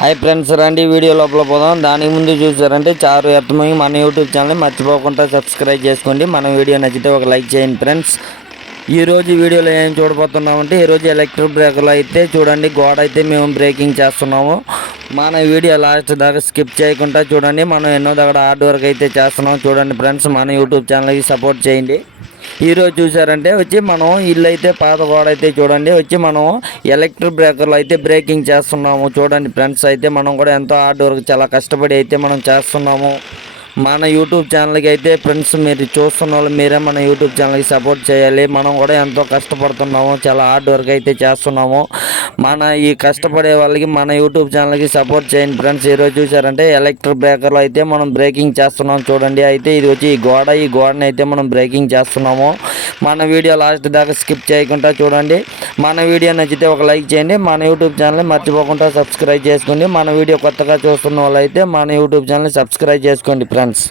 Hi friends, రండి video లోపల పోదాం. దానికి ముందు చూసారంటే చారు ఎత్తమని మన యూట్యూబ్ ఛానల్ మర్చిపోకుండా సబ్స్క్రైబ్ చేసుకోండి. మన వీడియో నచ్చితే ఒక లైక్ చేయండి ఫ్రెండ్స్. ఈరోజు వీడియోలో ఏం చూడబోతున్నామంటే ఈరోజు ఎలక్ట్రిక్ బ్రేకర్లు అయితే చూడండి, గోడ అయితే మేము బ్రేకింగ్ చేస్తున్నాము. మన వీడియో లాస్ట్ దాకా స్కిప్ చేయకుండా చూడండి. మనం ఎన్నో దగ్గర హార్డ్ వర్క్ అయితే చేస్తున్నాం. చూడండి ఫ్రెండ్స్, మన యూట్యూబ్ ఛానల్కి సపోర్ట్ చేయండి. ఈరోజు చూసారంటే మనం ఇల్లు అయితే పాత గోడ అయితే చూడండి మనం ఎలక్ట్రిక్ బ్రేకర్లు అయితే బ్రేకింగ్ చేస్తున్నాము. చూడండి ఫ్రెండ్స్, అయితే మనం కూడా ఎంతో హార్డ్ వర్క్ చాలా కష్టపడి అయితే మనం చేస్తున్నాము. మన యూట్యూబ్ ఛానల్కి అయితే ఫ్రెండ్స్, మీరు చూస్తున్న వాళ్ళు మీరే మన యూట్యూబ్ ఛానల్కి సపోర్ట్ చేయాలి. మనం కూడా ఎంతో కష్టపడుతున్నాము, చాలా హార్డ్ వర్క్ అయితే చేస్తున్నాము. మన ఈ కష్టపడే వాళ్ళకి మన యూట్యూబ్ ఛానల్కి సపోర్ట్ చేయండి ఫ్రెండ్స్. ఈరోజు చూసారంటే ఎలక్ట్రిక్ బ్రేకర్లు అయితే మనం బ్రేకింగ్ చేస్తున్నాం. చూడండి, అయితే ఇది వచ్చి ఈ గోడని అయితే మనం బ్రేకింగ్ చేస్తున్నాము. మన వీడియో లాస్ట్ దాకా స్కిప్ చేయకుండా చూడండి. మన వీడియో నచ్చితే ఒక లైక్ చేయండి. మన యూట్యూబ్ ఛానల్ మర్చిపోకుండా సబ్స్క్రైబ్ చేసుకోండి. మన వీడియో కొత్తగా చూస్తున్న వాళ్ళు అయితే మన యూట్యూబ్ ఛానల్ సబ్స్క్రైబ్ చేసుకోండి ఫ్రెండ్స్.